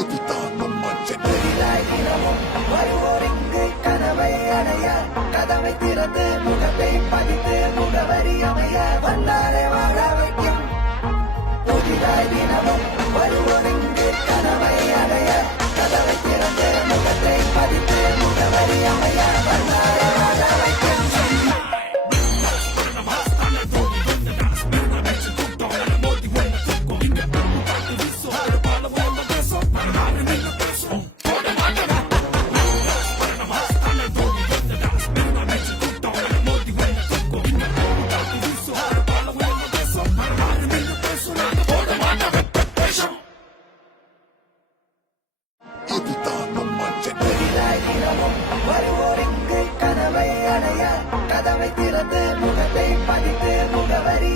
இதுதான் நம்ம தினமும் வருவோரிங்கு கனவை அடைய கதவை திறந்து முகத்தை பதித்து முகவரி அமைய வந்தாரை வாழ வைக்கும் புதிதாய் தினமும் வருவோரிங்கு கனவை அடைய கதவை திறந்து முகத்தை பதித்து முகவரி அமைய வந்தாரை வாழ வைக்கும் வருவோரிங்கு கனவை அடைய கதவை திறந்து முகத்தை பதித்து முகவரி